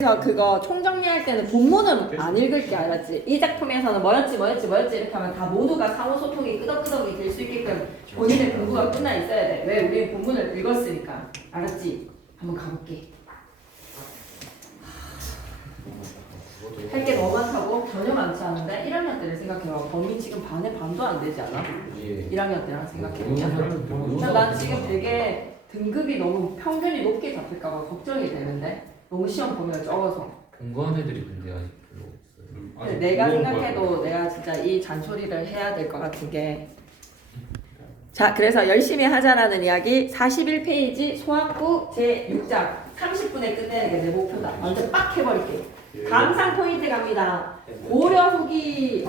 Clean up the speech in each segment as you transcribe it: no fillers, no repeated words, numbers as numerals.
그래서 그거 총정리할 때는 본문은 안 읽을 게 알았지. 이 작품에서는 뭐였지 이렇게 하면 다 모두가 상호소통이 끄덕끄덕이 될 수 있게끔 본인의 공부가 끝나 있어야 돼. 왜? 우리는 본문을 읽었으니까. 알았지? 한번 가볼게. 할 게 너무 많다고? 전혀 많지 않은데 1학년 때를 생각해봐. 범위 지금 반에 반도 안 되지 않아? 예. 1학년 때랑 생각해보면. 난 지금 되게 등급이 너무 평균이 높게 잡힐까봐 걱정이 되는데 너무 시험 범위가 적어서. 공부하는 애들이 근데 아직 별로 없어요. 근데 내가 생각해도 내가 진짜 이 잔소리를 해야 될 것 같은 게, 자, 그래서 열심히 하자라는 이야기 41페이지 소학부 제6장 30분에 끝내는 게 내 목표다. 완전 빡 해버릴게. 감상 포인트 갑니다. 고려 후기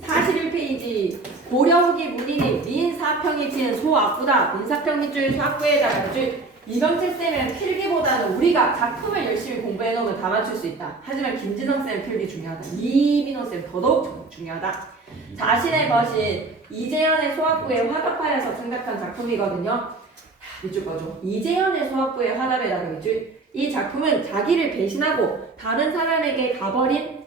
41페이지 고려 후기 문인이 민사평이 지은 소학부다. 민사평이 줄 소학부에다가 줄 이병철 쌤은 필기보다는 우리가 작품을 열심히 공부해 놓으면 다 맞출 수 있다. 하지만 김진성 쌤 필기 중요하다. 이민호 쌤 더더욱 중요하다. 자신의 것이 이재현의 소학부에 화답하여서 생각한 작품이거든요. 밑줄 거죠. 이재현의 소학부에 화답에다가 밑줄. 이 작품은 자기를 배신하고 다른 사람에게 가버린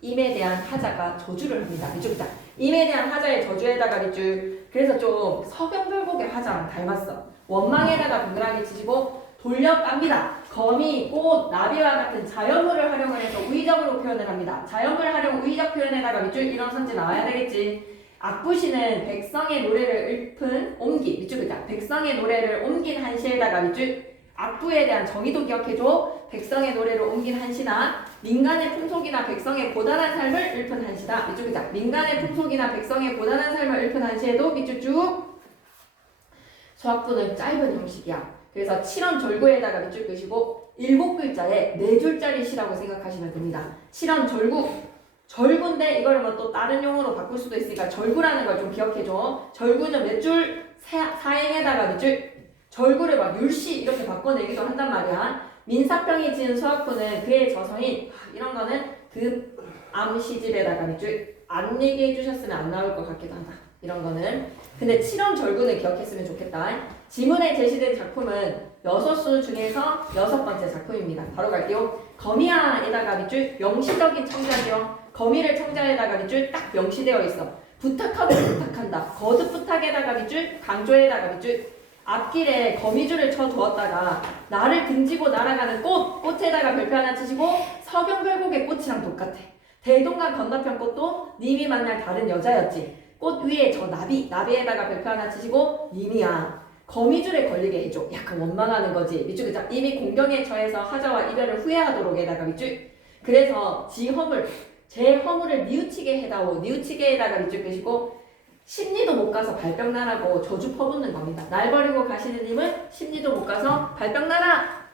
임에 대한 하자가 저주를 합니다. 밑줄이다. 임에 대한 하자의 저주에다가 밑줄. 그래서 좀 서경별곡의 하자랑 닮았어. 원망에다가 동그라미 치시고 돌려깝니다. 거미, 꽃, 나비와 같은 자연물을 활용을 해서 우의적으로 표현을 합니다. 자연물 활용 우의적 표현에다가 밑줄 이런 선지 나와야 되겠지. 악부시는 백성의 노래를 읊은 옮기 밑줄 그자 백성의 노래를 옮긴 한시에다가 밑줄. 악부에 대한 정의도 기억해줘. 백성의 노래를 옮긴 한시나 민간의 풍속이나 백성의 고단한 삶을 읊은 한시다. 밑줄 그자 민간의 풍속이나 백성의 고단한 삶을 읊은 한시에도 밑줄 쭉. 소학부는 짧은 형식이야. 그래서 7원 절구에다가 밑줄 끄시고 7글자에 4줄짜리 시라고 생각하시면 됩니다. 7원 절구. 절구인데 이걸 뭐 또 다른 용어로 바꿀 수도 있으니까 절구라는 걸 좀 기억해줘. 절구는 몇 줄? 사행에다가 몇 줄? 절구를 막 율시 이렇게 바꿔내기도 한단 말이야. 민사평이 지은 소학부는 그의 저서인 이런 거는 그 암시집에다가 몇 줄? 안 얘기해 주셨으면 안 나올 것 같기도 하다. 이런 거는. 근데 7원 절구는 기억했으면 좋겠다. 지문에 제시된 작품은 6수 중에서 6번째 작품입니다. 바로 갈게요. 거미야에다가 밑줄 명시적인 청자죠. 거미를 청자에다가 밑줄 딱 명시되어 있어. 부탁하고 부탁한다. 거듭 부탁에다가 밑줄 강조에다가 밑줄. 앞길에 거미줄을 쳐두었다가 나를 등지고 날아가는 꽃에다가 별표 하나 치시고 서경별곡의 꽃이랑 똑같아. 대동강 건너편 꽃도 님이 만날 다른 여자였지. 꽃 위에 저 나비에다가 별표 하나 치시고 님이야. 거미줄에 걸리게 해줘. 약간 원망하는 거지. 밑줄 그자 이미 공경에 처해서 하자와 이별을 후회하도록에다가 밑줄. 그래서 제 허물을 뉘우치게 해다오. 뉘우치게에다가 밑줄 끄시고 심리도 못 가서 발병 나라고 저주 퍼붓는 겁니다. 날 버리고 가시는 님은 심리도 못 가서 발병 나라.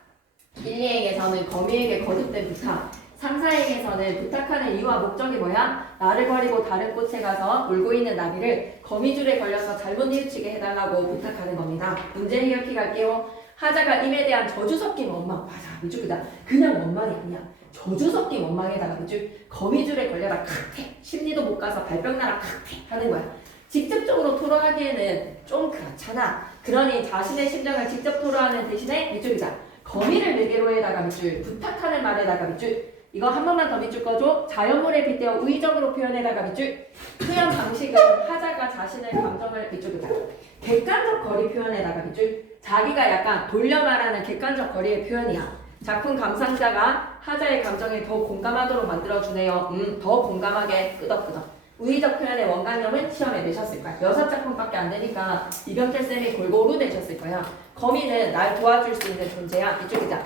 1, 2행에서는 거미에게 거듭된 부탁. 3, 4행에서는 부탁하는 이유와 목적이 뭐야? 나를 버리고 다른 꽃에 가서 울고 있는 나비를 거미줄에 걸려서 잘못 뉘우치게 해달라고 부탁하는 겁니다. 문제 해결키 갈게요. 하자가 임에 대한 저주 섞인 원망. 맞아. 밑줄 그다. 그냥 원망이 아니야. 저주 섞인 원망에다가 밑줄 거미줄에 걸려라 칵퇴. 심리도 못 가서 발병 나라 칵퇴 하는 거야. 직접적으로 토로하기에는 좀 그렇잖아. 그러니 자신의 심정을 직접 토로하는 대신에 밑줄이다. 거미를 매개로에다가 밑줄, 부탁하는 말에다가 밑줄. 이거 한 번만 더 밑줄 꺼줘. 자연물에 빗대어 우의적으로 표현에다가 밑줄. 표현 방식은 하자가 자신의 감정을 밑줄이다. 객관적 거리 표현에다가 밑줄. 자기가 약간 돌려 말하는 객관적 거리의 표현이야. 작품 감상자가 하자의 감정에 더 공감하도록 만들어주네요. 더 공감하게 끄덕끄덕. 우의적 표현의 원관념은 시험에 내셨을 거야. 6작품밖에 안 되니까 이병철 쌤이 골고루 내셨을 거야. 거미는 날 도와줄 수 있는 존재야. 이쪽이자.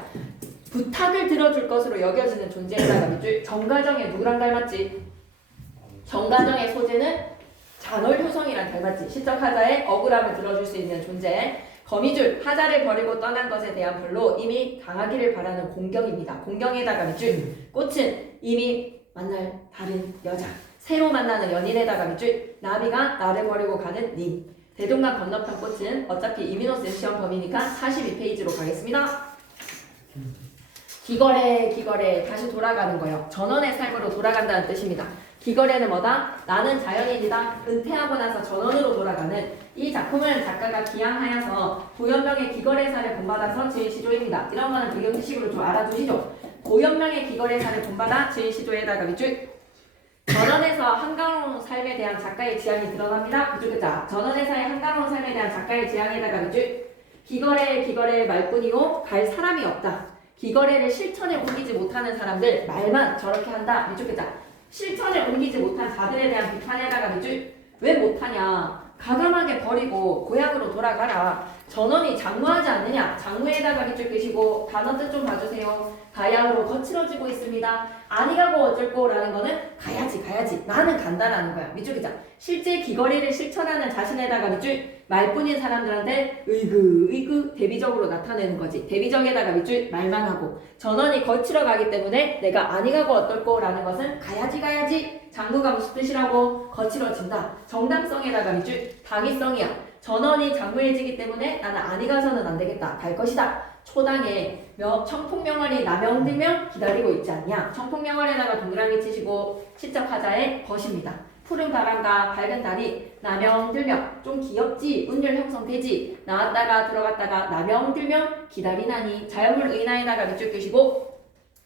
부탁을 들어줄 것으로 여겨지는 존재에다가 밑줄. 정가정의 누구랑 닮았지? 정가정의 소재는 잔월효성이랑 닮았지. 시적 하자의 억울함을 들어줄 수 있는 존재. 거미줄, 하자를 버리고 떠난 것에 대한 별로 이미 당하기를 바라는 공경입니다. 공경에다가 밑줄. 꽃은 이미 만날 다른 여자. 새로 만나는 연인에다가 밑줄. 나비가 나를 버리고 가는 님. 대동강 건너편 꽃은 어차피 이민호 쌤 시험 범위니까 42페이지로 가겠습니다. 기거래 다시 돌아가는 거예요. 전원의 삶으로 돌아간다는 뜻입니다. 기거래는 뭐다? 나는 자연인이다. 은퇴하고 나서 전원으로 돌아가는 이 작품은 작가가 기양하여서 도연명의 기거래사를 본받아서 지은 시조입니다. 이런 거는 배경 지식으로 좀 알아두시죠. 고연명의 기거래사를 본받아 지은 시조에다가 밑줄. 전원에서 한가로운 삶에 대한 작가의 지향이 드러납니다. 밑줄 자 전원에서의 한가로운 삶에 대한 작가의 지향에다가 밑줄. 기거래의 말뿐이요 갈 사람이 없다. 기거래를 실천에 옮기지 못하는 사람들 말만 저렇게 한다. 밑줄 자 실천에 옮기지 못한 자들에 대한 비판에다가 밑줄. 왜 못하냐? 가감하게 버리고 고향으로 돌아가라. 전원이 장무하지 않느냐? 장무에다가 밑줄 끄시고 단어 뜻 좀 봐주세요. 가야흐로 거칠어지고 있습니다. 아니 가고 어쩔 거라는 거는 가야지 나는 간다라는 거야. 밑줄 끄자. 실제 기거리를 실천하는 자신에다가 밑줄 말뿐인 사람들한테 의그 대비적으로 나타내는 거지. 대비적에다가 밑줄 말만 하고 전원이 거칠어 가기 때문에 내가 아니 가고 어떨 거라는 것은 가야지 장무가 무슨 뜻이라고 거칠어진다. 정당성에다가 밑줄 당위성이야. 전원이 장무해지기 때문에 나는 아니 가서는 안 되겠다. 갈 것이다. 초당에 청풍명월이 남영들면 기다리고 있지 않냐. 청풍명월에다가 동그라미 치시고 시적 화자의 것입니다. 푸른 바람과 밝은 달이 남영들면 좀 귀엽지. 운율 형성되지. 나왔다가 들어갔다가 남영들면 기다리나니. 자연물 의나에다가 밑줄 끄시고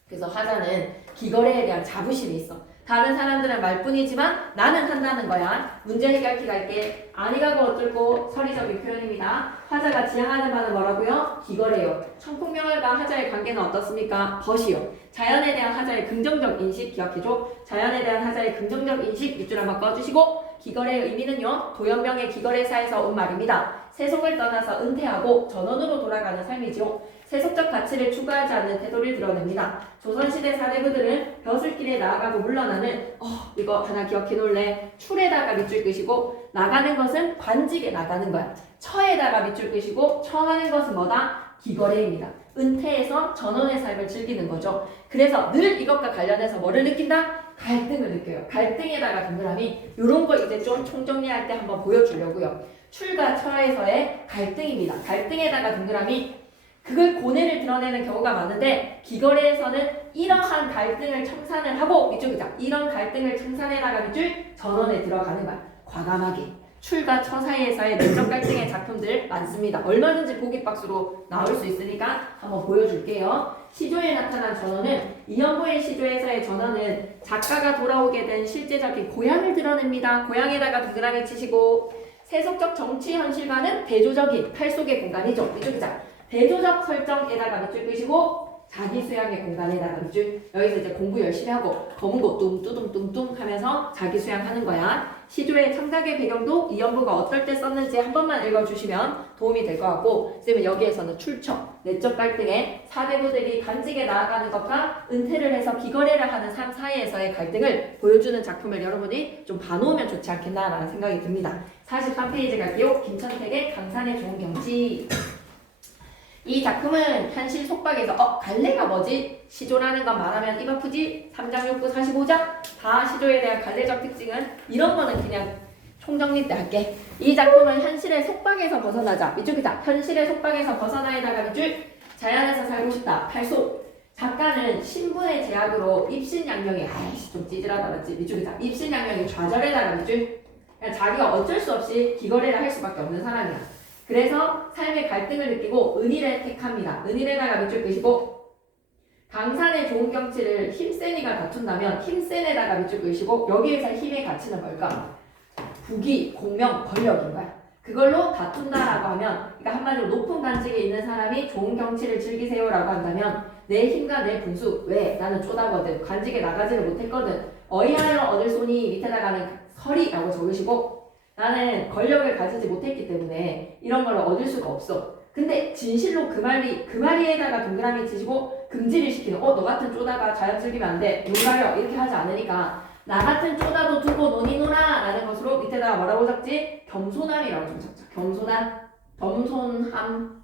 그래서 화자는 기거래에 대한 자부심이 있어. 다른 사람들은 말뿐이지만 나는 한다는 거야. 문제 해결키 갈게. 아니 가고 어쩔고 서리적인 표현입니다. 화자가 지향하는 바는 뭐라고요? 기거래요. 청풍명월과 화자의 관계는 어떻습니까? 벗이요. 자연에 대한 화자의 긍정적 인식 기억해줘. 자연에 대한 화자의 긍정적 인식 밑줄 한번 꺼주시고 기거래의 의미는요. 도연명의 기거래사에서 온 말입니다. 세속을 떠나서 은퇴하고 전원으로 돌아가는 삶이지요. 세속적 가치를 추구하지 않는 태도를 드러냅니다. 조선시대 사대부들은 벼슬길에 나아가고 물러나는 이거 하나 기억해 놓을래. 출에다가 밑줄 끄시고 나가는 것은 관직에 나가는 거야. 처에다가 밑줄 끄시고 처하는 것은 뭐다? 기거래입니다. 은퇴해서 전원의 삶을 즐기는 거죠. 그래서 늘 이것과 관련해서 뭐를 느낀다? 갈등을 느껴요. 갈등에다가 동그라미. 이런 거 이제 좀 총정리할 때 한번 보여주려고요. 출과 처에서의 갈등입니다. 갈등에다가 동그라미. 그걸 고뇌를 드러내는 경우가 많은데 기거래에서는 이러한 갈등을 청산을 하고 밑줄 그자 이런 갈등을 청산해나가 밑줄 전원에 들어가는 거야. 과감하게. 출과 처 사이에서의 내적 갈등의 작품들 많습니다. 얼마든지 보기박수로 나올 수 있으니까 한번 보여줄게요. 시조에 나타난 전원은 이연보의 시조에서의 전원은 작가가 돌아오게 된 실제적인 고향을 드러냅니다. 고향에다가 동그라미 치시고 세속적 정치 현실과는 대조적인 팔 속의 공간이죠. 밑줄 그자 대조적 설정에다가 밑줄 끄시고 자기 수양의 공간에다가 밑줄. 여기서 이제 공부 열심히 하고 검은 거 뚱뚱뚱뚱 하면서 자기 수양하는 거야. 시조의 창작의 배경도 이연부가 어떨 때 썼는지 한 번만 읽어주시면 도움이 될 것 같고 선생님은 여기에서는 출처, 내적 갈등에 사대부들이 단직에 나아가는 것과 은퇴를 해서 기거래를 하는 삶 사이에서의 갈등을 보여주는 작품을 여러분이 좀 봐놓으면 좋지 않겠나라는 생각이 듭니다. 43페이지 갈게요. 김천택의 강산의 좋은 경치. 이 작품은 현실 속박에서 갈래가 뭐지? 시조라는 건 말하면 입 아프지? 3장 6부 45장 다 시조에 대한 갈래적 특징은 이런 거는 그냥 총정리 때 할게. 이 작품은 현실의 속박에서 벗어나자. 이쪽이다. 현실의 속박에서 벗어나에다가 밑줄. 자연에서 살고 싶다. 팔소. 작가는 신분의 제약으로 입신양명이 아이씨 좀 찌질하다 맞지? 밑줄이다. 입신양명이 좌절에다가 밑줄. 자기가 어쩔 수 없이 기거래를 할 수밖에 없는 사람이야. 그래서 삶의 갈등을 느끼고 은일에 택합니다. 은일에다가 밑줄 끄시고 강산의 좋은 경치를 힘센이가 다툰다면 힘센에다가 밑줄 끄시고 여기에서 힘의 가치는 뭘까? 부귀, 공명, 권력인 거야. 그걸로 다툰다라고 하면 그러니까 한마디로 높은 관직에 있는 사람이 좋은 경치를 즐기세요라고 한다면 내 힘과 내 분수 왜? 나는 쪼다거든. 관직에 나가지를 못했거든. 어이하여 얻을 손이 밑에다가는 서리라고 적으시고 나는 권력을 가지지 못했기 때문에 이런 걸 얻을 수가 없어. 근데 진실로 그 말이에다가 동그라미 치시고 금지를 시키는 너 같은 쪼다가 자연 즐기면 안 돼. 눈 가려. 이렇게 하지 않으니까 나 같은 쪼다도 두고 논이 놀아 라는 것으로 밑에다가 뭐라고 적지? 겸손함이라고 좀 적자. 겸손함.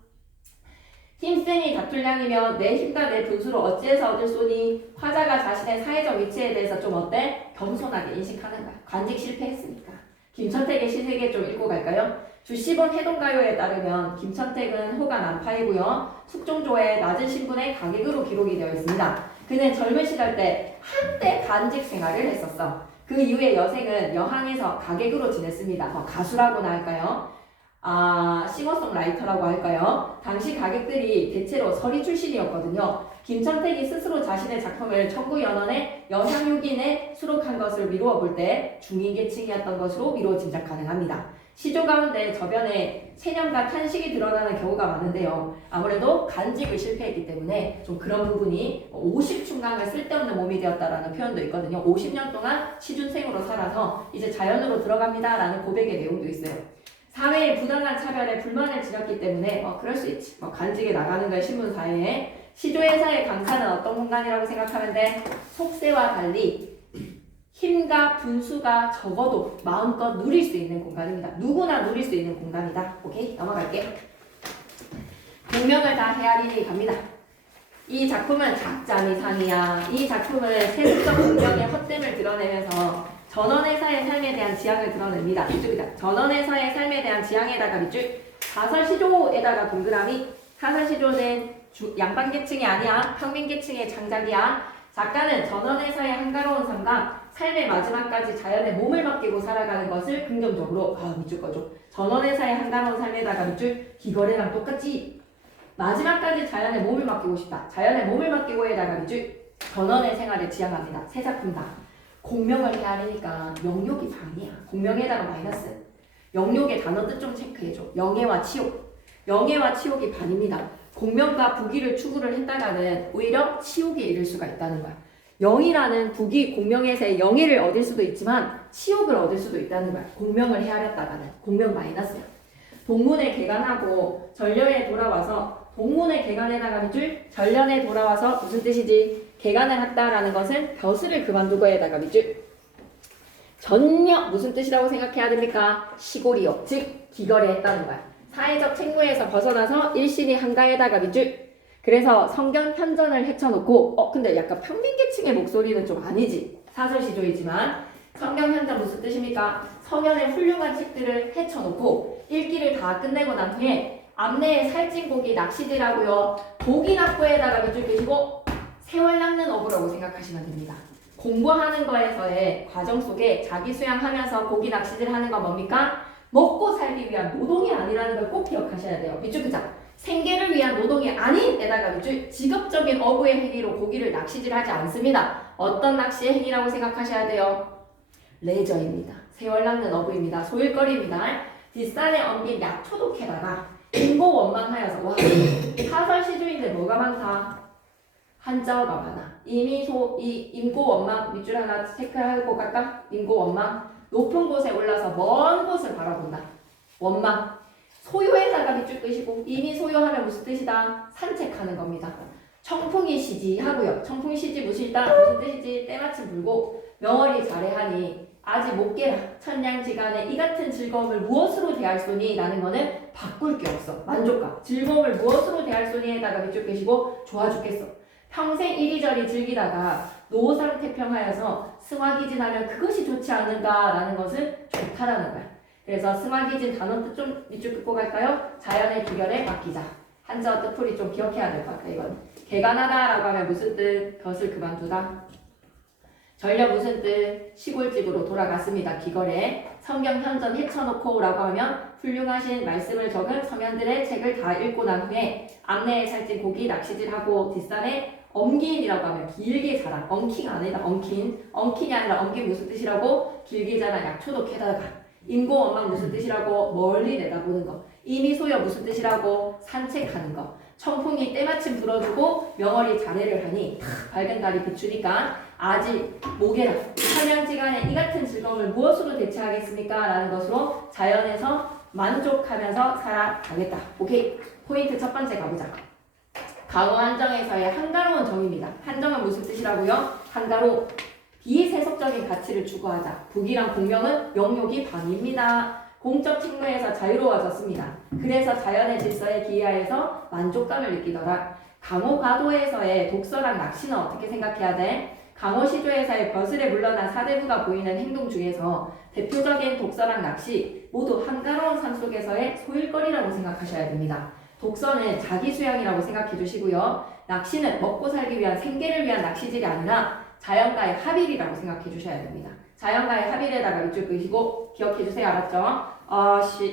힘센이 다툴량이면 내 힘과 내 분수로 어찌해서 얻을 소니 화자가 자신의 사회적 위치에 대해서 좀 어때? 겸손하게 인식하는 거야. 관직 실패했으니까. 김천택의 시세계 좀 읽고 갈까요? 주시본 해동가요에 따르면 김천택은 호가 난파이고요. 숙종조의 낮은 신분의 가객으로 기록이 되어 있습니다. 그는 젊은 시절 때 한때 간직 생활을 했었어. 그 이후에 여생은 여항에서 가객으로 지냈습니다. 가수라고나 할까요? 싱어송라이터라고 할까요? 당시 가객들이 대체로 서리 출신이었거든요. 김천택이 스스로 자신의 작품을 청구연원의 영향유gin에 수록한 것을 미루어 볼 때 중인계층이었던 것으로 미루어 짐작 가능합니다. 시조 가운데 저변에 체념과 탄식이 드러나는 경우가 많은데요. 아무래도 간직을 실패했기 때문에 좀 그런 부분이 50충강을 쓸데없는 몸이 되었다라는 표현도 있거든요. 50년 동안 시준생으로 살아서 이제 자연으로 들어갑니다라는 고백의 내용도 있어요. 사회의 부당한 차별에 불만을 지녔기 때문에 그럴 수 있지. 간직에 나가는 거야 신문사회에. 시조회사의 강사는 어떤 공간이라고 생각하면 돼? 속세와 달리 힘과 분수가 적어도 마음껏 누릴 수 있는 공간입니다. 누구나 누릴 수 있는 공간이다. 오케이? 넘어갈게. 공명을 다 헤아리니 갑니다. 이 작품은 작자미상이야. 이 작품은 세속적 운명의 헛됨을 드러내면서 전원회사의 삶에 대한 지향을 드러냅니다. 이쪽이다. 전원회사의 삶에 대한 지향에다가 밑줄 사설시조에다가 동그라미. 사설시조는 양반계층이 아니야. 평민계층의 장작이야. 작가는 전원회사의 한가로운 삶과 삶의 마지막까지 자연에 몸을 맡기고 살아가는 것을 긍정적으로 밑줄 거죠. 전원회사의 한가로운 삶에다가 밑줄 기거래랑 똑같지. 마지막까지 자연에 몸을 맡기고 싶다. 자연에 몸을 맡기고에다가 밑줄 전원의 생활을 지향합니다. 세 작품 다. 공명을 헤아리니까 영욕이 반이야. 공명에다가 마이너스. 영욕의 단어 뜻 좀 체크해줘. 영예와 치욕. 영예와 치욕이 반입니다. 공명과 부귀를 추구를 했다가는 오히려 치욕에 이를 수가 있다는 거야. 영이라는 부귀, 공명에서의 영예를 얻을 수도 있지만 치욕을 얻을 수도 있다는 거야. 공명을 헤아렸다가는. 공명 마이너스야. 동문에 개간하고 전련에 돌아와서 동문의 개간에다가 밑줄 전련에 돌아와서 무슨 뜻이지? 개간을 했다라는 것은 벼슬을 그만두고에다가 밑줄 전혀 무슨 뜻이라고 생각해야 됩니까? 시골이요. 즉 기거래했다는 거야. 사회적 책무에서 벗어나서 일신이 한가에다가 밑줄 그래서 성경 현전을 헤쳐놓고 근데 약간 평민계층의 목소리는 좀 아니지. 사설시조이지만 성경 현전 무슨 뜻입니까? 성현의 훌륭한 책들을 헤쳐놓고 읽기를 다 끝내고 난 후에 앞내에 살찐 고기 낚시질하고요. 고기 납부에다가 밑줄 끄시고 세월 낚는 어부라고 생각하시면 됩니다. 공부하는 거에서의 과정 속에 자기 수양하면서 고기 낚시질 하는 건 뭡니까? 먹고 살기 위한 노동이 아니라는 걸 꼭 기억하셔야 돼요. 밑줄 끄자. 생계를 위한 노동이 아닌 에다가 밑줄 직업적인 어부의 행위로 고기를 낚시질하지 않습니다. 어떤 낚시의 행위라고 생각하셔야 돼요? 레저입니다. 세월 낚는 어부입니다. 소일거리입니다. 뒷산에 엉긴 약초독에다가 인고원망하여서 와 사설시조인데 뭐가 많다? 한자어가 많아. 이 인고원망 밑줄 하나 체크하고 갈까? 인고원망 높은 곳에 올라서 먼 곳을 바라본다. 원망. 소요에다가 밑줄 끄시고 이미 소요하면 무슨 뜻이다? 산책하는 겁니다. 청풍이 시지하고요. 청풍이 시지 무슨 뜻이지? 때마침 불고 명월이 잘해하니 아직 못 깨라. 천냥지간에 이 같은 즐거움을 무엇으로 대할 소니? 라는 거는 바꿀 게 없어. 만족감. 즐거움을 무엇으로 대할 소니에다가 밑줄 끄시고 좋아 죽겠어. 평생 이리저리 즐기다가 노상태평하여서 승화기진하면 그것이 좋지 않는가라는 것은 좋다라는 거야. 그래서 승화기진 단어 뜻 좀 밑줄 긋고 갈까요? 자연의 기결에 맡기자. 한자어 뜻풀이 좀 기억해야 될 것 같아 이건. 개간하다라고 하면 무슨 뜻? 덫을 그만두다. 전려 무슨 뜻? 시골집으로 돌아갔습니다. 기거래. 성경 현전 헤쳐놓고라고 하면 훌륭하신 말씀을 적은 서면들의 책을 다 읽고 난 후에 앞내에 살찐 고기 낚시질하고 뒷산에 엄기인이라고 하면 길게 자라. 엉킹 아니다. 엉킨이 아니라 엉긴 무슨 뜻이라고? 길게 자라 약초독에다가 인고원망 무슨 뜻이라고? 멀리 내다보는 거. 이미 소여 무슨 뜻이라고? 산책하는 거. 청풍이 때마침 불어주고 명월이 자례를 하니 밝은 달이 비추니까 아직 모개라. 한양지간에 이 같은 즐거움을 무엇으로 대체하겠습니까? 라는 것으로 자연에서 만족하면서 살아가겠다. 오케이. 포인트 첫 번째 가보자. 강어 한정에서의 한가로운 정의입니다. 한정은 무슨 뜻이라고요? 한가로. 비세속적인 가치를 추구하자. 북이랑 공명은 영욕이 반입니다. 공적 책무에서 자유로워졌습니다. 그래서 자연의 질서에 기이하여서 만족감을 느끼더라. 강호가도에서의 독서랑 낚시는 어떻게 생각해야 돼? 강호시조에서의 벼슬에 물러난 사대부가 보이는 행동 중에서 대표적인 독서랑 낚시 모두 한가로운 삶 속에서의 소일거리라고 생각하셔야 됩니다. 독서는 자기 수양이라고 생각해 주시고요. 낚시는 먹고 살기 위한 생계를 위한 낚시질이 아니라 자연과의 합일이라고 생각해 주셔야 됩니다. 자연과의 합일에다가 밑줄 끄시고 기억해 주세요. 알았죠?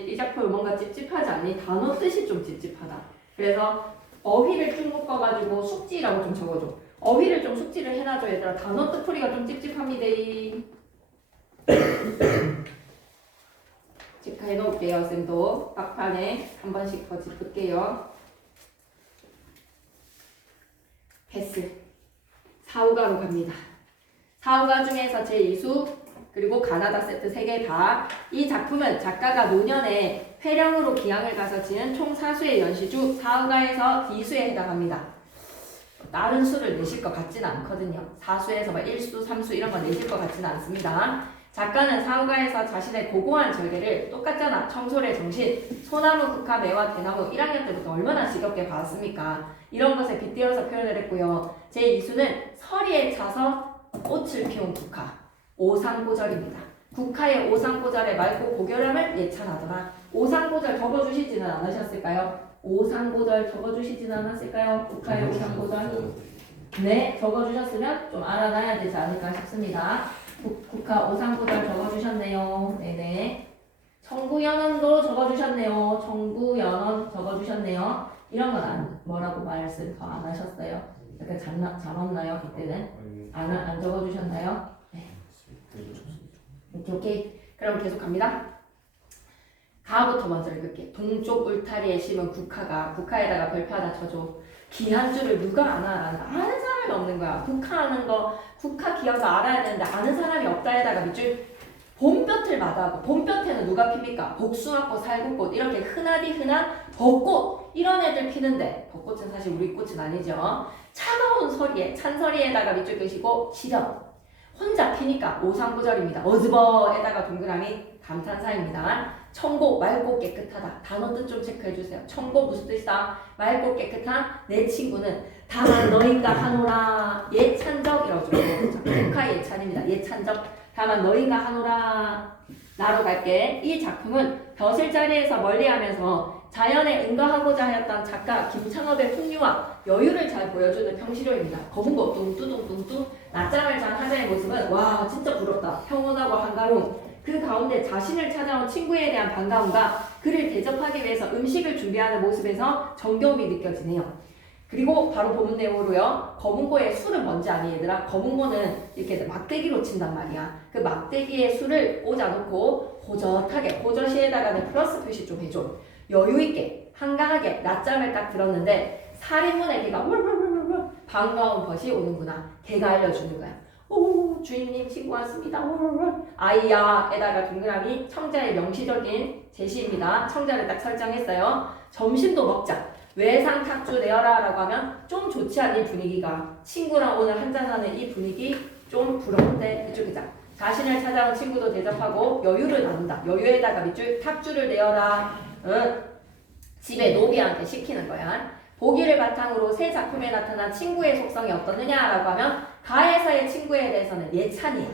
이 작품 뭔가 찝찝하지 않니? 단어 뜻이 좀 찝찝하다. 그래서 어휘를 쭉 묶어가지고 숙지라고 좀 적어줘. 어휘를 좀 숙지를 해놔줘 얘들아. 단어 뜻풀이가 좀 찝찝합니다. 체크해놓을게요. 쌤도 막판에 한 번씩 더 짚을게요. 패스. 사후가로 갑니다. 사후가 중에서 제2수 그리고 가나다 세트 3개 다. 이 작품은 작가가 노년에 회령으로 기항을 가서 지은 총 4수의 연시주 사후가에서 D수에 해당합니다. 다른 수를 내실 것 같지는 않거든요. 4수에서 1수, 3수 이런 거 내실 것 같지는 않습니다. 작가는 사후가에서 자신의 고고한 절개를 똑같잖아. 청솔의 정신, 소나무, 국화, 매화, 대나무 1학년 때부터 얼마나 지겹게 봤습니까? 이런 것에 빗대어서 표현을 했고요. 제2수는 서리에 차서 꽃을 피운 국화, 오상고절입니다. 국화의 오상고절의 맑고 고결함을 예찬하더라. 오상고절 적어주시지는 않으셨을까요? 오상고절 적어주시지는 않았을까요? 국화의 오상고절. 네, 적어주셨으면 좀 알아놔야 되지 않을까 싶습니다. 국화 오상고절 적어주셨네요. 네네. 청구연언도 적어주셨네요. 청구연언 적어주셨네요. 이런 건 뭐라고 말씀 더 안 하셨어요? 약간 잠았나요? 그때는? 안 적어주셨나요? 네. 오케이. 그럼 계속 갑니다. 가부터 먼저 읽을게. 동쪽 울타리에 심은 국화에다가 별표 하나 쳐줘. 기한줄을 누가 아는 사람이 없는 거야. 국화하는 거, 국화 기한도 알아야 되는데 아는 사람이 없다에다가 밑줄 봄볕을 마다하고, 봄볕에는 누가 핍니까? 복숭아꽃, 살구꽃 이렇게 흔하디 흔한 벚꽃 이런 애들 피는데, 벚꽃은 사실 우리 꽃은 아니죠. 차가운 서리에, 찬서리에다가 밑줄 끄시고 시련 혼자 피니까 오상고절입니다. 어즈버에다가 동그라미 감탄사입니다. 청고 맑고 깨끗하다. 단어 뜻 좀 체크해주세요. 청고 무슨 뜻이다? 맑고 깨끗한 내 친구는 다만 너인가 하노라. 예찬적이라고 적어보죠. 국화 예찬입니다. 예찬적. 다만 너인가 하노라. 나로 갈게. 이 작품은 벼슬 자리에서 멀리하면서 자연에 응가하고자 하였던 작가 김창업의 풍류와 여유를 잘 보여주는 평시료입니다. 거북고 뚱뚜둥뚱뚱 낮잠을 잔 하자의 모습은 와 진짜 부럽다. 평온하고 한가로움. 그 가운데 자신을 찾아온 친구에 대한 반가움과 그를 대접하기 위해서 음식을 준비하는 모습에서 정겨움이 느껴지네요. 그리고 바로 본문 내용으로요. 검은고의 술은 뭔지 아니 얘들아? 검은고는 이렇게 막대기로 친단 말이야. 그 막대기에 술을 꽂아놓고 호젓하게 호젓이에다가는 플러스 표시 좀 해줘. 여유있게 한가하게 낮잠을 딱 들었는데 살인문의 개가 울울울울 반가운 벗이 오는구나. 개가 알려주는 거야. 오 주인님 친구 왔습니다. 울울울 아이야에다가 동그라미 청자의 명시적인 제시입니다. 청자를 딱 설정했어요. 점심도 먹자. 외상 탁주 내어라 라고 하면 좀 좋지 않은 분위기가 친구랑 오늘 한잔하는 이 분위기 좀 부러운데 이쪽이자 자신을 찾아온 친구도 대접하고 여유를 나눈다. 여유에다가 밑줄 탁주를 내어라. 집에 노비한테 시키는 거야. 보기를 바탕으로 새 작품에 나타난 친구의 속성이 어떠느냐라고 하면 가에서의 친구에 대해서는 예찬이야.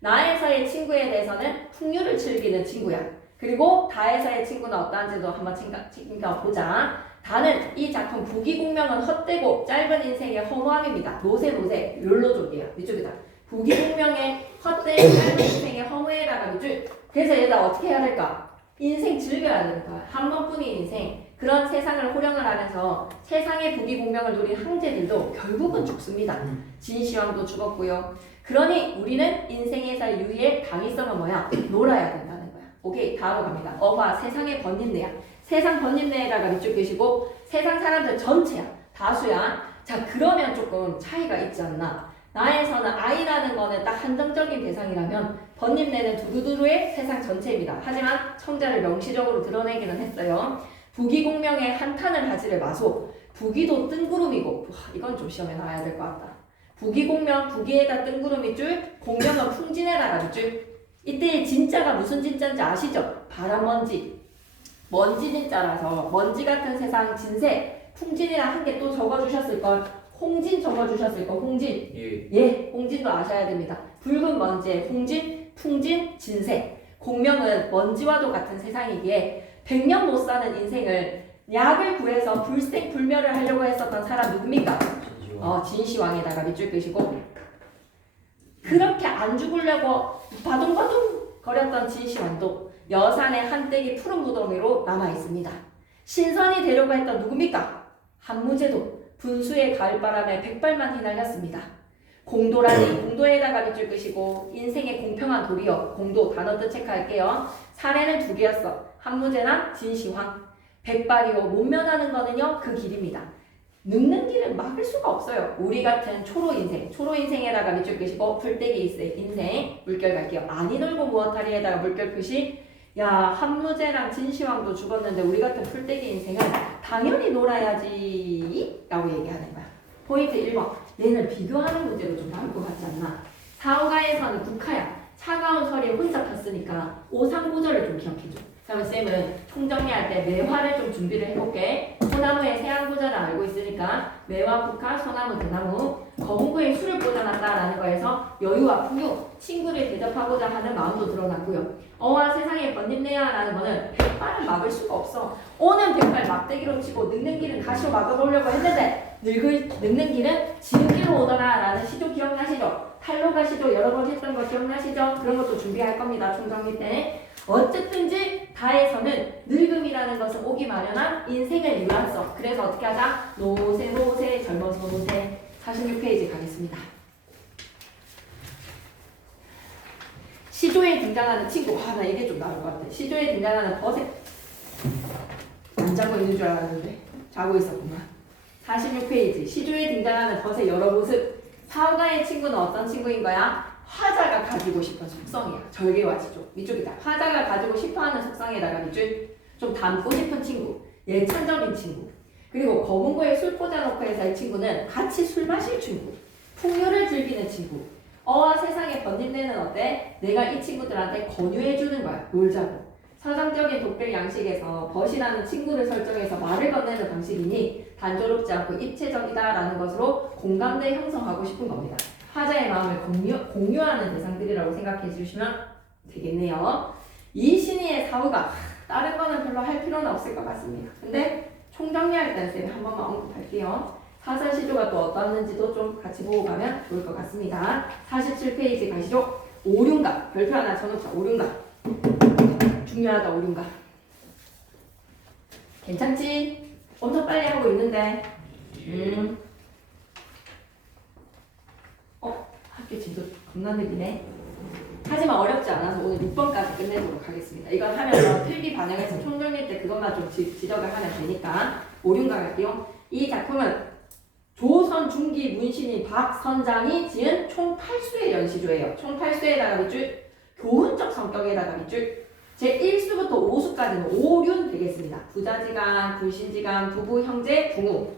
나에서의 친구에 대해서는 풍류를 즐기는 친구야. 그리고 다에서의 친구는 어떠한지도 한번 챙겨보자. 다는 이 작품 부기공명은 헛되고 짧은 인생의 허무함입니다. 노세 욜로족이에요. 이쪽이다. 부기공명의 헛되고 짧은 인생의 허무에다가 밑줄. 그래서 얘들아 어떻게 해야 될까? 인생 즐겨야 되는 거야. 한 번뿐인 인생. 그런 세상을 호령을 하면서 세상의 부귀공명을 누린 황제들도 결국은 죽습니다. 진시황도 죽었고요. 그러니 우리는 인생에서 유의의 당위성은 뭐야? 놀아야 된다는 거야. 오케이, 다음으로 갑니다. 어화, 세상의 번림내야. 세상 번림내에다가 밑줄 끄시고 세상 사람들 전체야. 다수야. 자, 그러면 조금 차이가 있지 않나? 나에서는 아이라는 거는 딱 한정적인 대상이라면 번림내는 두루두루의 세상 전체입니다. 하지만 청자를 명시적으로 드러내기는 했어요. 부기공명의 한탄을 하지를 마소. 부기도 뜬구름이고 이건 좀 시험에 나와야 될 것 같다. 부기공명 부기에다 뜬구름이 줄 공명은 풍진에다가 밑줄. 이때의 진짜가 무슨 진짜인지 아시죠? 바람먼지. 먼지 진짜라서 먼지 같은 세상 진세. 풍진이랑 한 개 또 적어주셨을걸. 홍진 적어주셨을걸. 홍진. 예, 홍진도 아셔야 됩니다. 붉은 먼지의 홍진, 풍진, 진세. 공명은 먼지와도 같은 세상이기에 100년 못 사는 인생을 약을 구해서 불생불멸을 하려고 했었던 사람 누굽니까? 진시황에다가 밑줄 끄시고 그렇게 안 죽으려고 바둥바둥 거렸던 진시황도 여산의 한때기 푸른 무더미로 남아있습니다. 신선이 되려고 했던 누굽니까? 한무제도 분수의 가을바람에 백발만 휘날렸습니다. 공도라니 공도에다가 밑줄 끄시고 인생의 공평한 도리어 공도 단어 뜻 체크할게요. 사례는 두 개였어. 한무제나 진시황. 백발이요 못 면하는 거는요 그 길입니다. 늙는 길은 막을 수가 없어요. 우리 같은 초로 인생, 초로 인생에다가 밑줄 끄시고 풀떼기 인생 물결 갈게요. 아니 놀고 무엇하리에다가 물결 표시. 야 한무제랑 진시황도 죽었는데 우리 같은 풀떼기 인생은 당연히 놀아야지 라고 얘기하는 거야. 포인트 1번. 얘는 비교하는 문제로 좀 나올 것 같지 않나? 사후가에서는 국화야. 차가운 설에 혼자 폈으니까 오상구절을 좀 기억해줘. 그러면 쌤은 총정리할 때 매화를 좀 준비를 해볼게. 소나무의 세안구절을 알고 있으니까 매화, 국화, 소나무, 대나무. 거문구에 술을 꽂아놨다라는 거에서 여유와 풍요, 친구를 대접하고자 하는 마음도 드러났고요. 어와 세상에 번님내야라는 거는 백발은 막을 수가 없어. 오는 백발 막대기로 치고 늙는 길은 가시로 막아보려고 했는데 늙는 길은 지름길로 오더라 라는 시조 기억나시죠? 탈로가 시조 여러 번 했던 거 기억나시죠? 그런 것도 준비할 겁니다. 총정리 때. 어쨌든지 다에서는 늙음이라는 것은 오기 마련한 인생의 유한성. 그래서 어떻게 하자? 노세 젊어서 노세. 46페이지 가겠습니다. 시조에 등장하는 친구. 나 이게 좀 나을 것 같아. 시조에 등장하는 버섯. 안 자고 있는 줄 알았는데 자고 있었구만. 46페이지. 시조에 등장하는 벗의 여러 모습. 사후가의 친구는 어떤 친구인 거야? 화자가 가지고 싶은 속성이야. 절개와 시조. 밑줄이다. 화자가 가지고 싶어하는 속성에다가 밑줄. 좀 닮고 싶은 친구. 예찬적인 친구. 그리고 거문고에 술 꽂아놓고 해서 이 친구는 같이 술 마실 친구. 풍요를 즐기는 친구. 어와 세상에 번짐내는 어때? 내가 이 친구들한테 권유해주는 거야. 놀자고. 서정적인 독백 양식에서 벗이라는 친구를 설정해서 말을 건네는 방식이니 단조롭지 않고 입체적이다라는 것으로 공감대 형성하고 싶은 겁니다. 화자의 마음을 공유하는 대상들이라고 생각해 주시면 되겠네요. 이 신의의 사후가 다른 거는 별로 할 필요는 없을 것 같습니다. 근데 총정리할 때 쌤이 한 번만 언급할게요. 사설시조가 또 어떠했는지도 좀 같이 보고 가면 좋을 것 같습니다. 47페이지 가시죠. 오륜각. 별표 하나 쳐놓자. 오륜각. 중요하다. 오륜각. 괜찮지? 엄청 빨리 하고 있는데 학교 진도 겁나 느리네. 하지만 어렵지 않아서 오늘 6번까지 끝내도록 하겠습니다. 이건 하면서 필기 반영해서 총정리 때 그것만 좀 지적을 하면 되니까 오륜각 할게요. 이 작품은 조선 중기 문신인 박선장이 지은 총 8수의 연시조예요. 총 8수에다가 밑줄, 교훈적 성격에다가 밑줄, 제 1수부터 5수까지는 오륜 되겠습니다. 부자지간, 불신지간, 부부, 형제, 부모.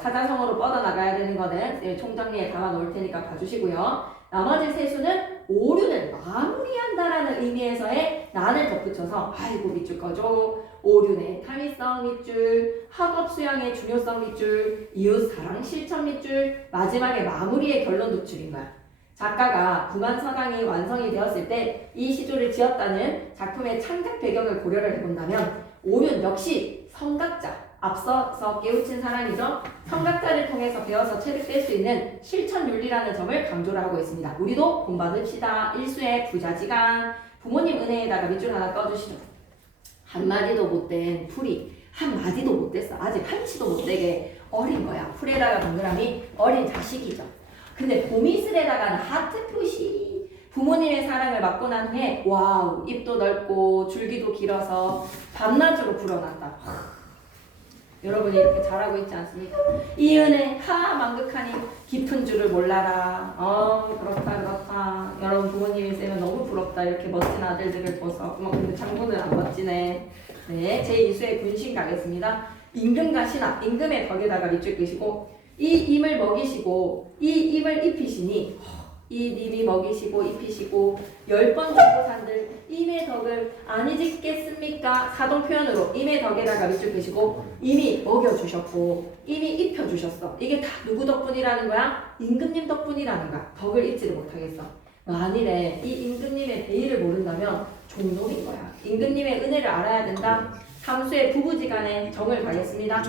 사자성어로 뻗어나가야 되는 거는 총정리에 담아 놓을 테니까 봐주시고요. 나머지 세 수는 오륜을 마무리한다라는 의미에서의 난을 덧붙여서 아이고 밑줄 꺼줘. 오륜의 타미성 밑줄, 학업 수양의 중요성 밑줄, 이웃 사랑 실천 밑줄, 마지막에 마무리의 결론 도출인 거야. 작가가 구만서당이 완성이 되었을 때 이 시조를 지었다는 작품의 창작 배경을 고려를 해본다면 오륜 역시 성각자, 앞서서 깨우친 사람이죠. 성각자를 통해서 배워서 체득될 수 있는 실천윤리라는 점을 강조를 하고 있습니다. 우리도 본받읍시다. 일수의 부자지간, 부모님 은혜에다가 밑줄 하나 떠주시죠. 한마디도 못된 풀이, 한마디도 못됐어. 아직 한치도 못되게 어린 거야. 풀에다가 동그라미, 어린 자식이죠. 근데 봄이슬에다가는 하트 표시. 부모님의 사랑을 받고 난 후에 와우, 입도 넓고 줄기도 길어서 밤낮으로 불어난다. 여러분이 이렇게 잘하고 있지 않습니까? 이 은혜 만극하니 깊은 줄을 몰라라. 그렇다. 여러분 부모님이 있으면 너무 부럽다. 이렇게 멋진 아들들을 둬서. 근데 장군은 안 멋지네. 네, 제2수의 군신 가겠습니다. 임금과 신하, 임금의 덕에다가 밑줄 끄시고 이 임을 먹이시고 이 임을 입히시니 이 님이 먹이시고 입히시고 10번 정도 산들 임의 덕을 안 잊겠습니까? 사동 표현으로 임의 덕에다가 밑줄 끄시고 이미 먹여주셨고 이미 입혀주셨어. 이게 다 누구 덕분이라는 거야? 임금님 덕분이라는 거야. 덕을 잊지를 못하겠어. 만일에 이 임금님의 대의를 모른다면 종놈인 거야. 임금님의 은혜를 알아야 된다. 삼수의 부부지간에 정을 가겠습니다.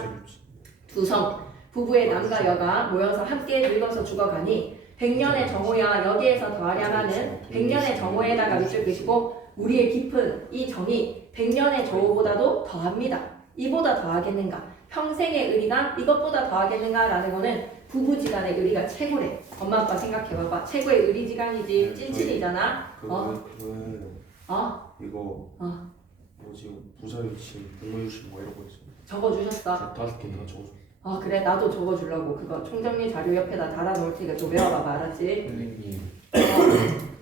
두성 부부의 남과 여가 모여서 함께 늙어서 죽어가니 100년의 정오야 여기에서 더하려면은 100년의 정오에다가 밑줄 끄시고 우리의 깊은 이 정이 100년의 정오보다도 더합니다. 이보다 더하겠는가? 평생의 의리가 이것보다 더하겠는가라는 거는 부부지간의 의리가 최고래. 엄마 아빠 생각해봐봐. 최고의 의리지간이지 찐친이잖아. 그거는 이거 어. 뭐지 부자유치 부모유치 뭐 이런 거 있어. 적어주셨어. 5개 다 적어줘. 아 그래 나도 적어주려고 그거 총정리 자료 옆에다 달아놓을 테니까 좀 외워봐봐 알았지? 선생님 어.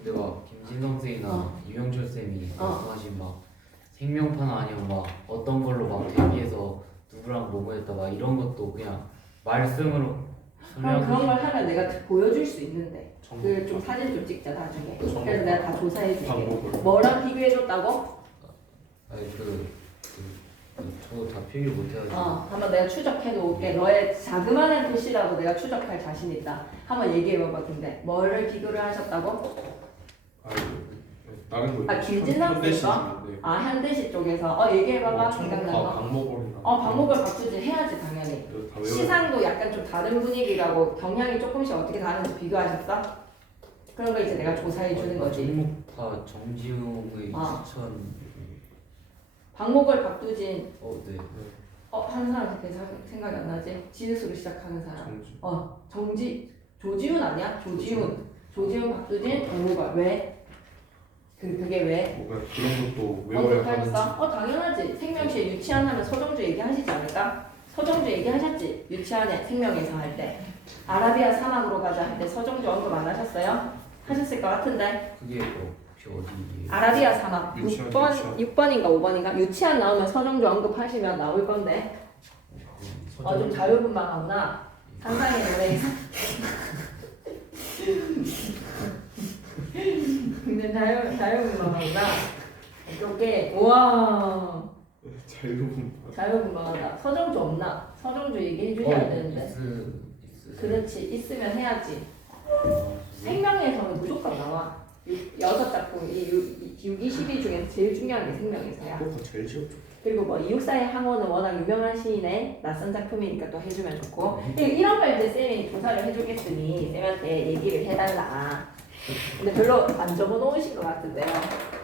근데 막 김진성 쌤이나 이명철 쌤이 말씀하신 막 생명판 아니면 막 어떤 걸로 막 대비해서 누구랑 뭐뭐 했다 막 이런 것도 그냥 말씀으로 그럼 그런 걸 하면 내가 보여줄 수 있는데 정보. 그 좀 사진 좀 찍자 나중에. 정보. 그래서 내가 다 조사해줄게. 방법을. 뭐랑 비교해줬다고? 아니 저도 다 필기 못해가지고 한번 내가 추적해 놓을게. 너의 자그마한 글씨라도 내가 추적할 자신 있다. 한번 얘기해봐봐. 근데 뭐를 비교를 하셨다고? 다른 거. 김진남 쌤과? 네. 현대시 쪽에서 얘기해봐봐. 생각나는 거. 방목을이나. 방목을 바꾸지 해야지 당연히. 다 외워. 시상도 약간 좀 다른 분위기라고 경향이 조금씩 어떻게 다른지 비교하셨어? 그런 거 이제 내가 조사해 주는 거지. 종목파 정지웅의 추천 방목을 바꾸진 네. 하는 사람 그렇게 생각이 안 나지? 지읒으로 시작하는 사람. 정지. 조지훈 아니야? 조지훈 박두진 방목을 왜? 그게 왜? 뭔가 그런 것도 외워야 하는지. 당연하지. 생명시에 유치한 하면 서정주 얘기하시지 않을까? 서정주 얘기하셨지? 유치한에 생명에서 할 때. 아라비아 사막으로 가자 할 때 서정주 언급 안 하셨어요? 하셨을 것 같은데. 그게 혹시 어디예요? 아라비아 사막 유치한, 6번인가 5번인가? 유치한 나오면 서정주 언급하시면 나올 건데. 좀 자유분방하구나. 상상의 노래. 근데 자유분방하구나. 이렇게 우와 자유분방하다. 서정주 없나? 서정주 얘기해 주셔야 되는데. 그렇지 있으면 해야지. 생명에서는 무조건 나와. 6작품 이 6, 22 중에서 제일 중요한 게 생명에서야. 그거 제일 쉬웠죠. 그리고 뭐 이육사의 항원은 워낙 유명한 시인의 낯선 작품이니까 또 해주면 좋고. 이런 걸 이제 쌤이 조사를 해주겠으니 쌤한테 얘기를 해달라. 근데 별로 안 적어놓으신 것 같은데요.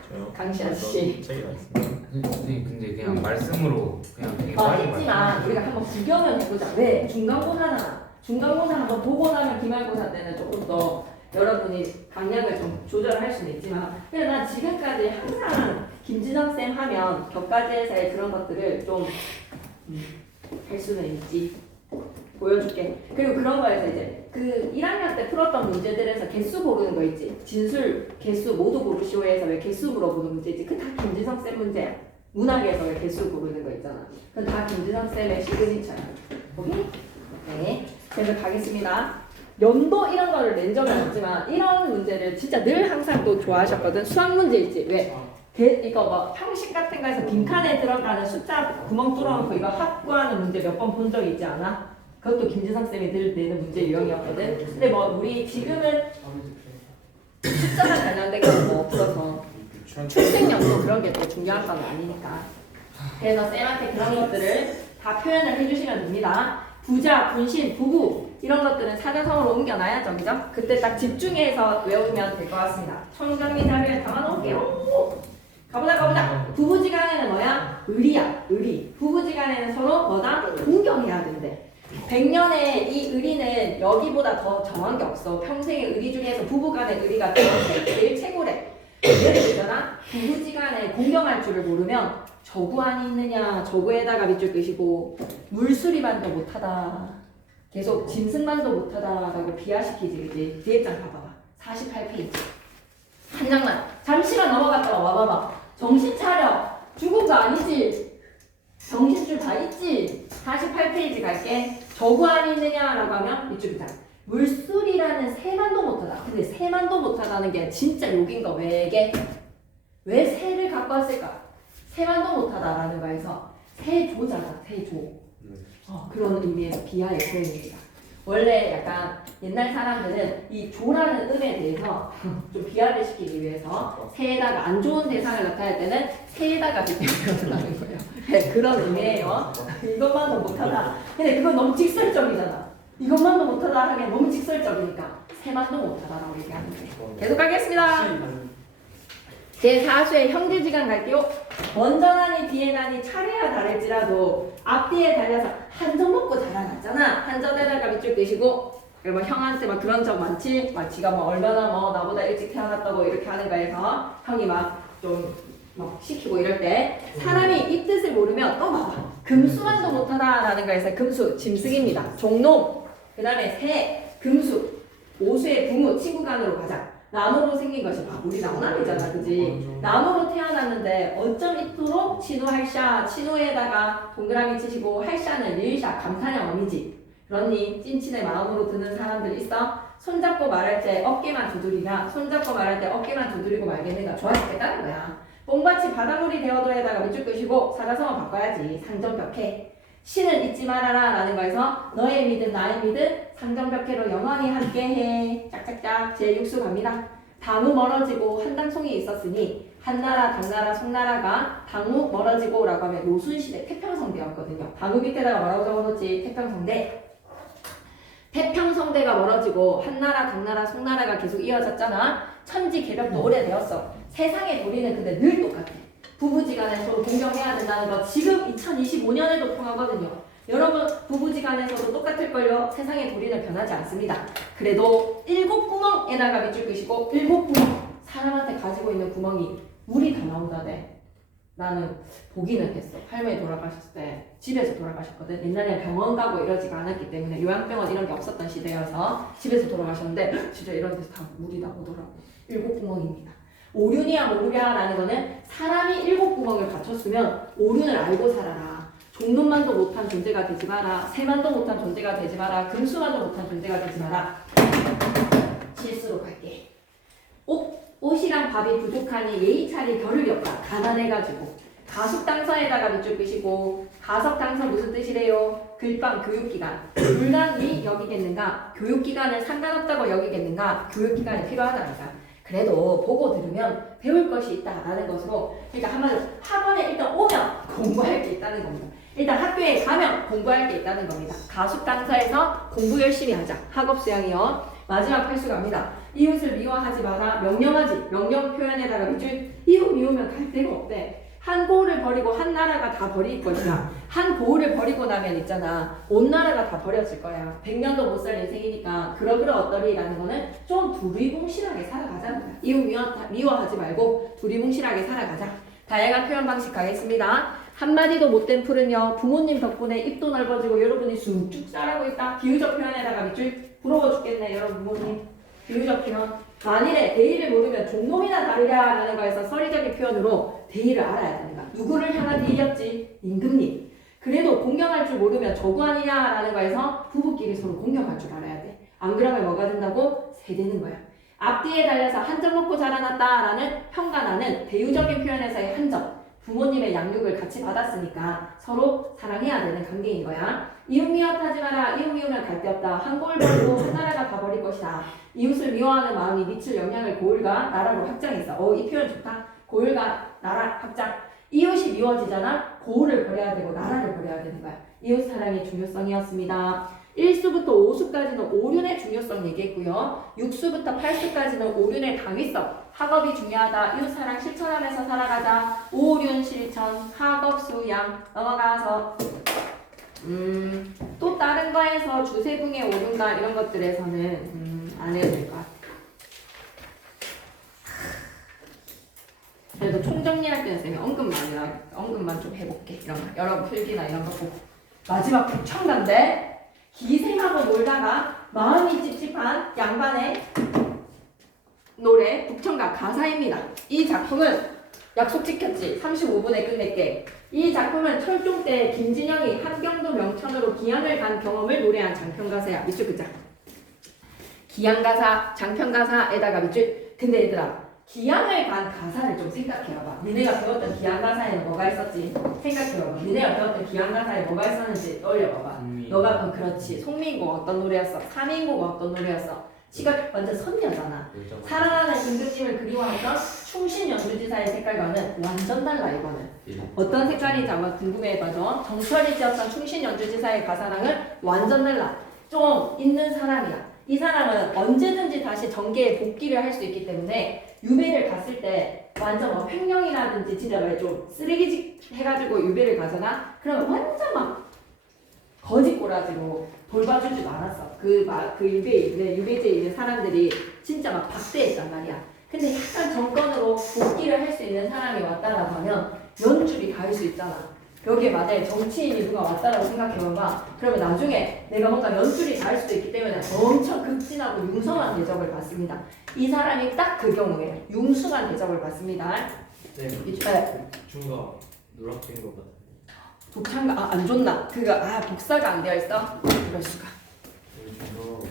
저요? 강시아 씨. 책이 나 있습니다. 선생님 근데 그냥 말씀으로 그냥 되게 빨리 했지만 우리가 한번 구경을 해보자. 왜? 중간고사잖아. 중간고사 한번 보고 나면 기말고사 때는 조금 더 여러분이 강약을 좀 조절할 수는 있지만 근데 난 지금까지 항상 김진영 쌤 하면 격가지에서의 그런 것들을 좀 할 수는 있지. 보여줄게. 그리고 그런 거에서 이제 그 1학년 때 풀었던 문제들에서 개수 고르는 거 있지. 진술, 개수 모두 고르시오에서 왜 개수 물어보는 문제 있지. 그 다 김진성 쌤 문제야. 문학에서 왜 개수 고르는 거 있잖아. 그건 다 김진성 쌤의 시그니처야. 오케이? 네. 그래서 가겠습니다. 연도 이런 거를 낸 적은 없지만 이런 문제를 진짜 늘 항상 또 좋아하셨거든. 수학 문제 있지. 왜? 이거 뭐 형식 같은 거에서 빈칸에 들어가는 숫자 구멍 뚫어놓고 이거 합구하는 문제 몇 번 본 적 있지 않아? 그것도 김지성 쌤이 늘 내는 문제 유형이었거든. 근데 뭐 우리 지금은 숫자가 관련된 건 뭐 없어서 출생연도 그런 게 또 중요한 건 아니니까. 그래서 쌤한테 그런 것들을 다 표현을 해주시면 됩니다. 부자, 분신, 부부 이런 것들은 사자성어로 옮겨놔야죠, 그죠? 그때 딱 집중해서 외우면 될 것 같습니다. 총정리 자료에 담아놓을게요. 가보자. 부부지간에는 뭐야? 의리야, 의리. 부부지간에는 서로 뭐다? 공경해야 된대. 100년의 이 의리는 여기보다 더 정한 게 없어. 평생의 의리 중에서 부부간의 의리가 제일 최고래. 예를 들잖아. 부부지간에 공경할 줄을 모르면 저구안이 있느냐, 저구에다가 밑줄 끄시고 물수리만도 못하다. 계속 짐승만도 못하다라고 비하시키지, 그지? 뒤에 장 봐봐봐. 48페이지. 한 장만. 잠시만 넘어갔다가 와봐봐. 정신 차려. 죽은 거 아니지? 정신줄 다 있지? 48페이지 갈게. 저구안이 있느냐라고 하면 이쪽이다. 물소리라는 새만도 못하다. 근데 새만도 못하다는 게 진짜 욕인 거 왜게? 왜 새를 갖고 왔을까? 새만도 못하다라는 거에서 새조자다. 새조. 그런 의미에서 비하의 표현입니다. 원래 약간 옛날 사람들은 이 조라는 음에 대해서 좀 비하를 시키기 위해서 새에다가 안 좋은 대상을 나타낼 때는 새에다가 빗대표현을 하는 거예요. 네, 그런 의미예요. 이것만도 못하다. 근데 그건 너무 직설적이잖아. 이것만도 못하다 하기엔 너무 직설적이니까 새만도 못하다라고 얘기하는 거예요. 계속 가겠습니다. 제4수의 형제지간 갈게요. 먼저 나니 뒤에 나니 차례야 다를지라도 앞뒤에 달려서 한 점 먹고 자라났잖아. 한 점에다가 밑줄 끄시고 뭐 형한테 막 그런 적 많지? 막 지가 뭐 얼마나 뭐 나보다 일찍 태어났다고 이렇게 하는 거에서 형이 막 좀 막 시키고 이럴 때 사람이 이 뜻을 모르면 봐봐. 금수만도 못하다라는 거에서 금수 짐승입니다. 종놈 그 다음에 새 금수 오수의 부모 친구 간으로 가자. 나무로 생긴 것이 우리 나무남이잖아, 그지? 나무로 태어났는데 어쩜 이토록 친우할샤 친우에다가 동그라미 치시고 할샤는 릴샤 감탄의 어미지. 그러니 찐친의 마음으로 드는 사람들 있어? 손잡고 말할 때 어깨만 두드리냐? 손잡고 말할 때 어깨만 두드리고 말겠는가? 좋아지겠다는 거야. 뽕밭이 바닷물이 되어도에다가 밑줄 끄시고 사자성어 바꿔야지. 상점벽해. 신은 잊지 말아라 라는 거에서 너의 믿음 나의 믿음 상점벽해로 영원히 함께해. 짝짝짝 제6수 갑니다. 당우 멀어지고 한당송이 있었으니 한나라 당나라 송나라가 당우 멀어지고 라고 하면 노순시대 태평성대였거든요. 당우 밑에다가 뭐라고 적어놓지? 태평성대. 태평성대가 멀어지고 한나라 당나라 송나라가 계속 이어졌잖아. 천지 개벽도 오래되었어. 세상의 도리는 근데 늘 똑같아. 부부지간에 서로 공경해야 된다는 거 지금 2025년에도 통하거든요. 여러분 부부지간에서도 똑같을걸요. 세상의 도리는 변하지 않습니다. 그래도 7구멍에다가 밑줄 끄시고 7구멍 사람한테 가지고 있는 구멍이 물이 다 나온다네. 나는 보기는 했어. 할머니 돌아가셨을 때 집에서 돌아가셨거든. 옛날에 병원 가고 이러지가 않았기 때문에 요양병원 이런 게 없었던 시대여서 집에서 돌아가셨는데 진짜 이런 데서 다 물이 나오더라고. 7구멍입니다. 오륜이야 모르랴라는 거는 사람이 7구멍을 갖췄으면 오륜을 알고 살아라. 종놈만도 못한 존재가 되지 마라. 새만도 못한 존재가 되지 마라. 금수만도 못한 존재가 되지 마라. 실수로 갈게. 옷이랑 밥이 부족하니 예의 차릴 겨를이 없다. 가난해가지고. 가숙당서에다가 밑줄 끄시고 가석당서 무슨 뜻이래요? 글방 교육기관. 불가능이 여기겠는가? 교육기관은 상관없다고 여기겠는가? 교육기관이 필요하다니까. 그래도 보고 들으면 배울 것이 있다라는 것으로 그러니까 한마디로 학원에 일단 오면 공부할 게 있다는 겁니다. 일단 학교에 가면 공부할 게 있다는 겁니다. 가숙당서에서 공부 열심히 하자. 학업수양이요. 마지막 팔수 갑니다. 이웃을 미워하지 마라. 명령하지. 명령 표현에다가 밑줄 이웃 미우면 갈 데가 없대. 한 고을을 버리고 한 나라가 다 버릴 것이다. 한 고을을 버리고 나면 있잖아. 온 나라가 다 버렸을 거야. 100년도 못 살 인생이니까 그러그러 어떠리라는 거는 좀 두리뭉실하게 살아가자. 이웃 미워하지 말고 두리뭉실하게 살아가자. 다양한 표현 방식 가겠습니다. 한마디도 못된 풀은요. 부모님 덕분에 입도 넓어지고 여러분이 쑥쭉 자라고 있다. 비유적 표현에다가 밑줄 부러워 죽겠네 여러분 부모님. 비유적 표현. 만일에 대의를 모르면 종놈이나 다르랴라는 거에서 서리적인 표현으로 대의를 알아야 된다. 누구를 향한 대의였지? 임금님. 그래도 공경할 줄 모르면 저구 아니냐라는 거에서 부부끼리 서로 공경할 줄 알아야 돼. 안 그러면 뭐가 된다고? 세대는 거야. 앞뒤에 달려서 한 점 먹고 자라났다라는 형과 나는 대유적인 표현에서의 한 점. 부모님의 양육을 같이 받았으니까 서로 사랑해야 되는 관계인 거야. 이웃 미워하지 마라. 이웃 미우면 갈 데 없다. 한 고을 버리고 한 나라가 다 버릴 것이다. 이웃을 미워하는 마음이 미칠 영향을 고을과 나라로 확장했어. 이 표현 좋다. 고을과 나라 확장. 이웃이 미워지잖아. 고을을 버려야 되고 나라를 버려야 되는 거야. 이웃 사랑의 중요성이었습니다. 1수부터 5수까지는 오륜의 중요성 얘기했고요. 6수부터 8수까지는 오륜의 당위성. 학업이 중요하다. 이웃 사랑 실천하면서 살아가자. 오륜 실천. 학업 수양. 넘어가서 또 다른 거에서 주세붕의 오륜과 이런 것들에서는 안 해도 될 것 같아요. 그래도 총정리할 때는 쌤이 언급만 좀 해볼게. 이런 거. 여러분 필기나 이런 거 보고. 마지막 북청가인데 기생하고 놀다가 마음이 찝찝한 양반의 노래 북청가 가사입니다. 이 작품은 약속 지켰지. 35분에 끝낼게. 이 작품은 철종 때 김진영이 함경도 명천으로 기양을 간 경험을 노래한 장편가사야. 밑줄 끄자. 기양가사, 장편가사에다가 밑줄. 근데 얘들아 기양을 간 가사를 좀 생각해봐봐. 니네가 배웠던 기양가사에는 뭐가 있었지? 생각해봐봐. 니네가 배웠던 기양가사에 뭐가 있었는지 떠올려봐봐. 너가 그렇지. 송민국 어떤 노래였어? 사민국 어떤 노래였어? 지가 완전 선녀잖아. 사랑하는 임금님을 그리워하던 충신 연주지사의 색깔과는 완전 달라 이거는. 어떤 색깔인지 아마 궁금해해봐줘. 정철이 지었던 충신 연주지사의 가사랑은 완전 달라. 좀 있는 사람이야. 이 사람은 언제든지 다시 정계에 복귀를 할 수 있기 때문에 유배를 갔을 때 완전 막 횡령이라든지 진짜 막 좀 쓰레기짓 해가지고 유배를 가잖아? 그러면 완전 막 거짓꼬라지로 돌봐주지도 않았어. 그 유배지에 있는 사람들이 진짜 막 박대했단 말이야. 근데 약간 정권으로 복귀를 할 수 있는 사람이 왔다라고 하면 연줄이 닿을 수 있잖아. 여기에 만약에 정치인이 누가 왔다라고 생각해봐봐. 그러면 나중에 내가 뭔가 연줄이 닿을 수도 있기 때문에 엄청 극진하고 융성한 대접을 받습니다. 이 사람이 딱 그 경우에 융숭한 대접을 받습니다. 네. 네. 중가 누락된 것 같아요. 복창가 안 좋나? 그거 복사가 안 되어 있어? 그럴 수가. 우리 중가